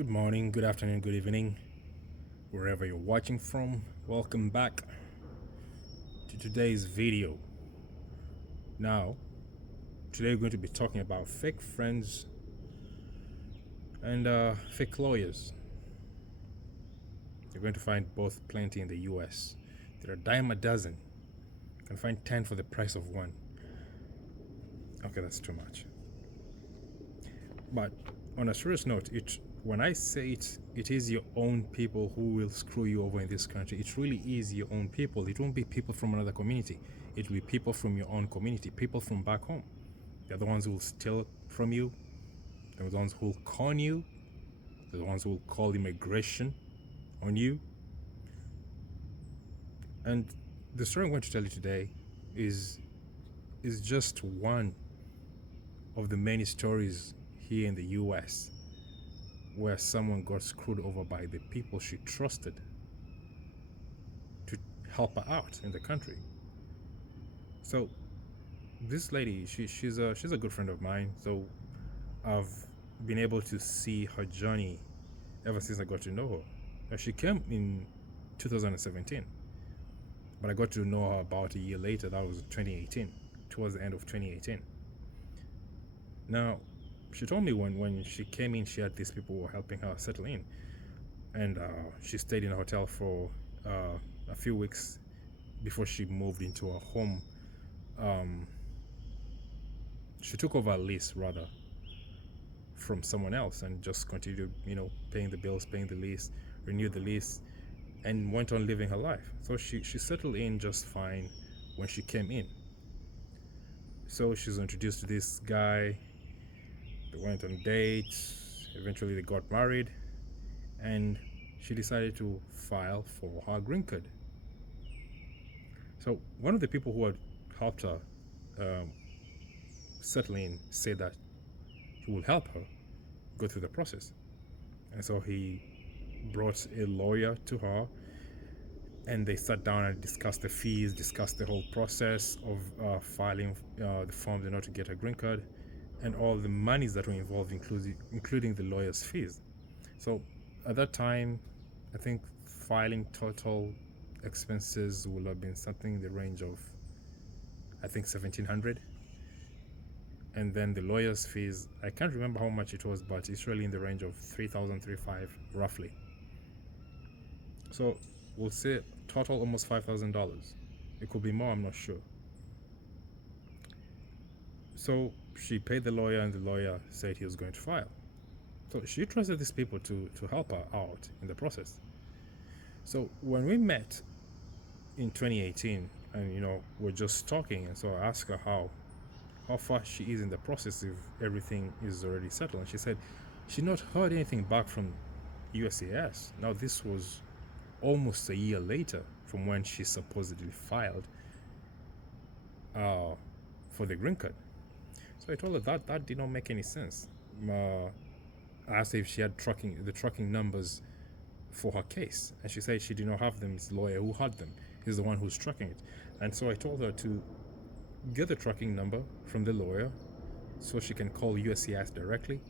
Good morning, good afternoon, good evening, wherever you're watching from. Welcome back to today's video. Now, today we're going to be talking about fake friends and fake lawyers. You're going to find both plenty in the US. There are a dime a dozen. You can find 10 for the price of one. Okay, that's too much. But on a serious note, when I say it is your own people who will screw you over in this country. It really is your own people. It won't be people from another community. It will be people from your own community, people from back home. They're the ones who will steal from you. They're the ones who will con you. They're the ones who will call immigration on you. And the story I'm going to tell you today is just one of the many stories here in the US where someone got screwed over by the people she trusted to help her out in the country. So this lady, she's a good friend of mine. So I've been able to see her journey ever since I got to know her. Now, she came in 2017, but I got to know her about a year later. That was 2018, towards the end of 2018. Now, she told me when she came in, she had these people who were helping her settle in, and she stayed in a hotel for a few weeks before she moved into a home. She took over a lease rather from someone else and just continued, paying the bills, paying the lease, renewed the lease, and went on living her life. So she settled in just fine when she came in. So she was introduced to this guy. They went on dates. Eventually they got married, and she decided to file for her green card. So one of the people who had helped her settle in said that he will help her go through the process. And so he brought a lawyer to her, and they sat down and discussed the fees, discussed the whole process of filing the forms in order to get a green card, and all the monies that were involved, including the lawyer's fees. So at that time, I think filing total expenses would have been something in the range of, I think, $1,700. And then the lawyer's fees, I can't remember how much it was, but it's really in the range of $3,000, $3,500 roughly. So we'll say total almost $5,000. It could be more, I'm not sure. So she paid the lawyer, and the lawyer said he was going to file. So she trusted these people to help her out in the process. So when we met in 2018, and we're just talking, and so I asked her how far she is in the process, if everything is already settled. And she said she not heard anything back from USCIS. Now this was almost a year later from when she supposedly filed for the green card. So I told her that did not make any sense. I asked her if she had the tracking numbers for her case, and she said she did not have them. It's the lawyer who had them. He's the one who's tracking it. And so I told her to get the tracking number from the lawyer so she can call USCIS directly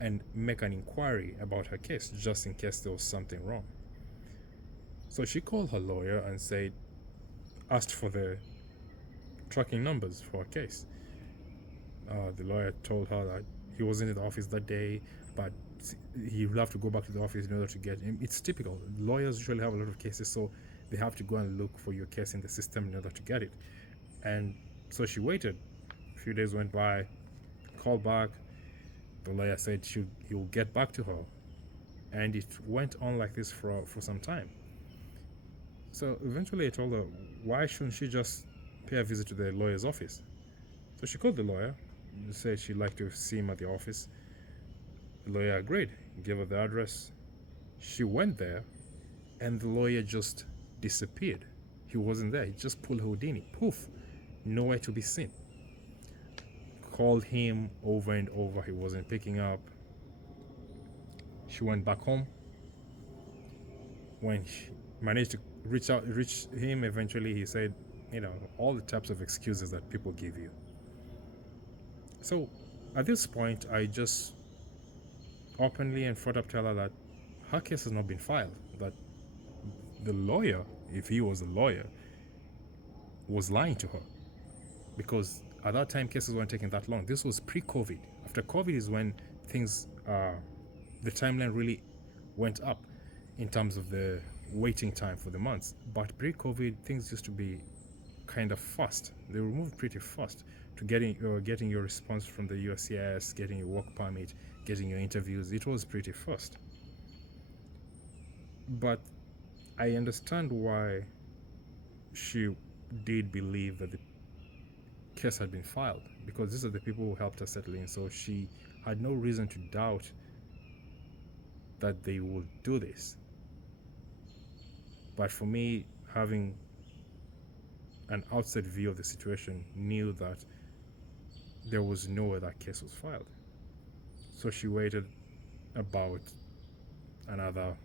and make an inquiry about her case, just in case there was something wrong. So she called her lawyer and asked for the tracking numbers for her case. The lawyer told her that he wasn't in the office that day, but he will have to go back to the office in order to get him. It's typical. Lawyers usually have a lot of cases, so they have to go and look for your case in the system in order to get it. And so she waited. A few days went by, called back. The lawyer said he will get back to her. And it went on like this for some time. So eventually I told her, why shouldn't she just pay a visit to the lawyer's office? So she called the lawyer, said she'd like to see him at the office. The lawyer agreed, gave her the address. She went there, and the lawyer just disappeared. He wasn't there. He just pulled Houdini. Poof, nowhere to be seen. Called him over and over. He wasn't picking up. She went back home. When she managed to reach him, eventually he said, all the types of excuses that people give you. So at this point, I just openly and front up tell her that her case has not been filed, that the lawyer, if he was a lawyer, was lying to her, because at that time cases weren't taking that long. This was pre-COVID. After COVID is when things, the timeline really went up in terms of the waiting time for the months. But pre-COVID, things used to be kind of fast. They were moving pretty fast to getting your response from the USCIS, getting your work permit, getting your interviews. It was pretty fast. But I understand why she did believe that the case had been filed, because these are the people who helped her settle in. So she had no reason to doubt that they would do this. But for me, having an outside view of the situation, knew that there was no way that case was filed. So she waited about another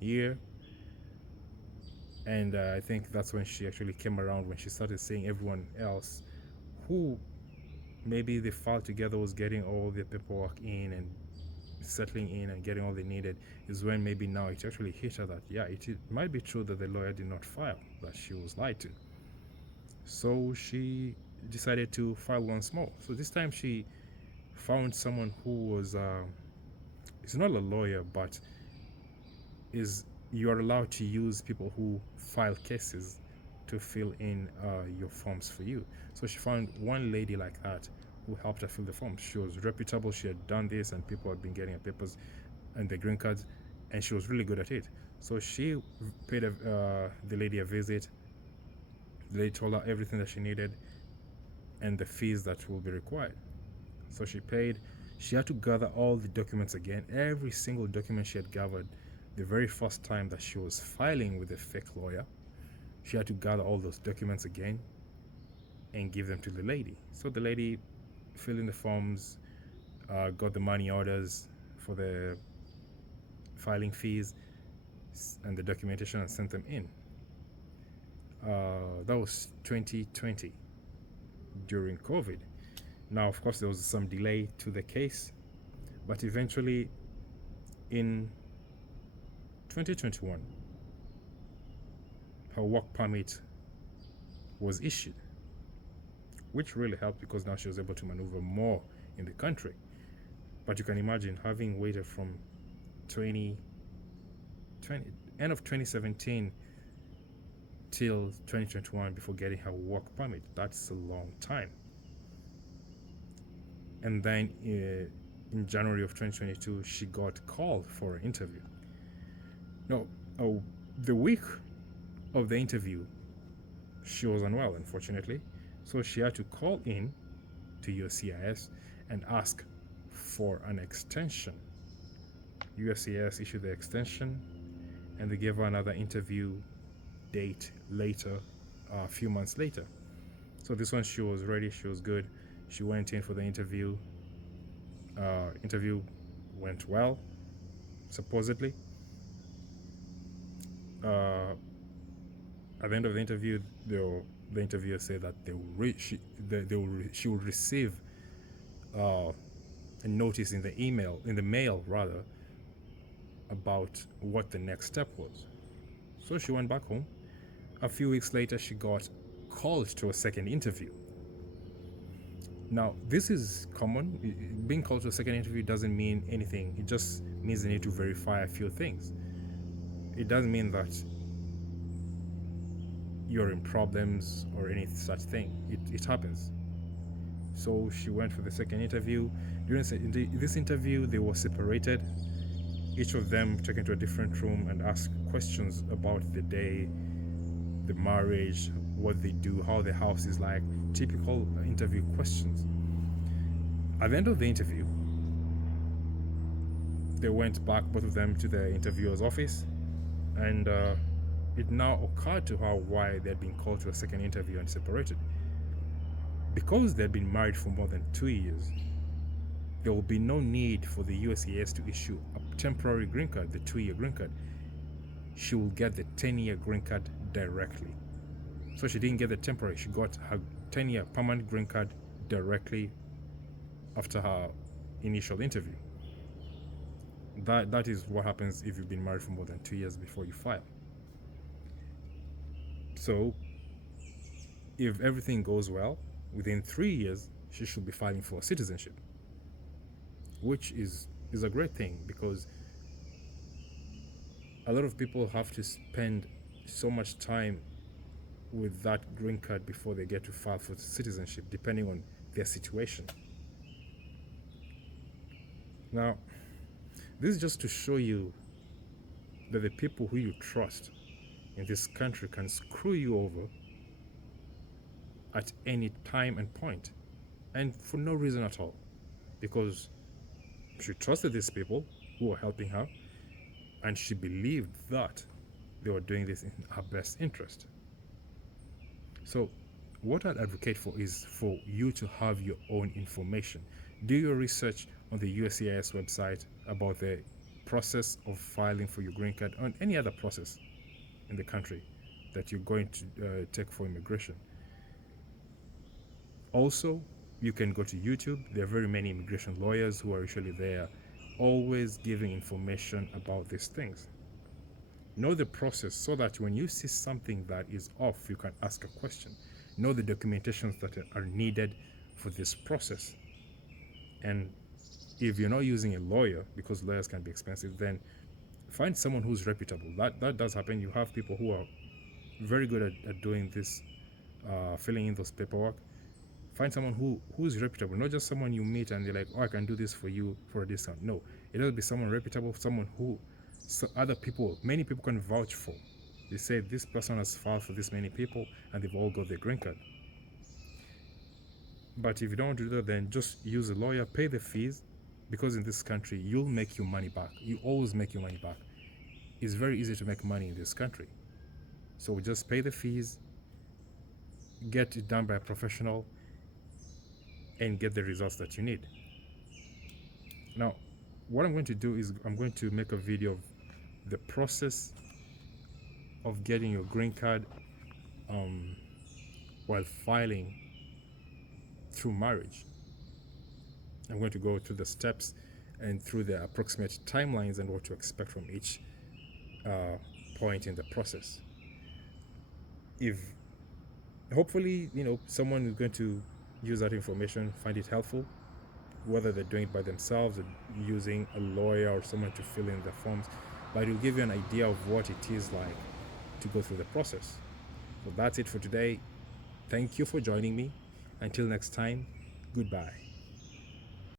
year, and I think that's when she actually came around, when she started seeing everyone else who maybe they filed together was getting all their paperwork in and settling in and getting all they needed, is when maybe now it actually hit her that, yeah, it might be true that the lawyer did not file, that she was lied to. So she decided to file once more. So this time she found someone who was, is not a lawyer, but you are allowed to use people who file cases to fill in your forms for you. So she found one lady like that who helped her fill the forms. She was reputable. She had done this, and people had been getting her papers and the green cards, and she was really good at it. So she paid the lady a visit. The lady told her everything that she needed and the fees that will be required. So she paid. She had to gather all the documents again, every single document she had gathered the very first time that she was filing with a fake lawyer. She had to gather all those documents again and give them to the lady. So the lady filled in the forms, got the money orders for the filing fees and the documentation, and sent them in. That was 2020, during COVID. Now, of course, there was some delay to the case, but eventually in 2021, her work permit was issued, which really helped, because now she was able to maneuver more in the country. But you can imagine having waited from 2020, end of 2017 till 2021 before getting her work permit. That's a long time. And then in January of 2022, she got called for an interview. No, the week of the interview, she was unwell, unfortunately. So she had to call in to USCIS and ask for an extension. USCIS issued the extension, and they gave her another interview date later, a few months later. So this one, she was ready, she was good. She went in for the interview. Interview went well, supposedly. At the end of the interview, the interviewer said that she would receive a notice in the mail rather, about what the next step was. So she went back home. A few weeks later, she got called to a second interview. Now, this is common. Being called to a second interview doesn't mean anything. It just means they need to verify a few things. It doesn't mean that you're in problems or any such thing. It happens. So she went for the second interview. During this interview, they were separated, each of them taken to a different room and asked questions about the day, the marriage, what they do, how the house is like, typical interview questions. At the end of the interview, they went back, both of them, to the interviewer's office, and it now occurred to her why they had been called to a second interview and separated. Because they had been married for more than 2 years, there will be no need for the USCIS to issue a temporary green card, the 2-year green card. She will get the 10-year green card directly. So she didn't get the temporary, she got her 10-year permanent green card directly after her initial interview. That is what happens if you've been married for more than 2 years before you file. So if everything goes well, within 3 years, she should be filing for citizenship, which is a great thing, because a lot of people have to spend so much time with that green card before they get to file for citizenship, depending on their situation. Now, this is just to show you that the people who you trust in this country can screw you over at any time and point, and for no reason at all, because she trusted these people who were helping her, and she believed that they were doing this in her best interest. So what I'd advocate for is for you to have your own information. Do your research on the USCIS website about the process of filing for your green card, or any other process in the country that you're going to take for immigration. Also, you can go to YouTube. There are very many immigration lawyers who are usually there, always giving information about these things. Know the process so that when you see something that is off, you can ask a question. Know the documentations that are needed for this process. And if you're not using a lawyer, because lawyers can be expensive, then find someone who's reputable. That does happen. You have people who are very good at doing this, filling in those paperwork. Find someone who's reputable, not just someone you meet and they're like, oh, I can do this for you for a discount. No, it has to be someone reputable, someone who many people can vouch for. They say this person has filed for this many people and they've all got their green card. But if you don't do that, then just use a lawyer, pay the fees, because in this country, you'll make your money back. You always make your money back. It's very easy to make money in this country. So just pay the fees, get it done by a professional, and get the results that you need. Now, what I'm going to do is I'm going to make a video of the process of getting your green card while filing through marriage. I'm going to go through the steps and through the approximate timelines and what to expect from each point in the process. If hopefully, someone is going to use that information, find it helpful, whether they're doing it by themselves or using a lawyer or someone to fill in the forms, but it will give you an idea of what it is like to go through the process. So that's it for today. Thank you for joining me. Until next time, goodbye.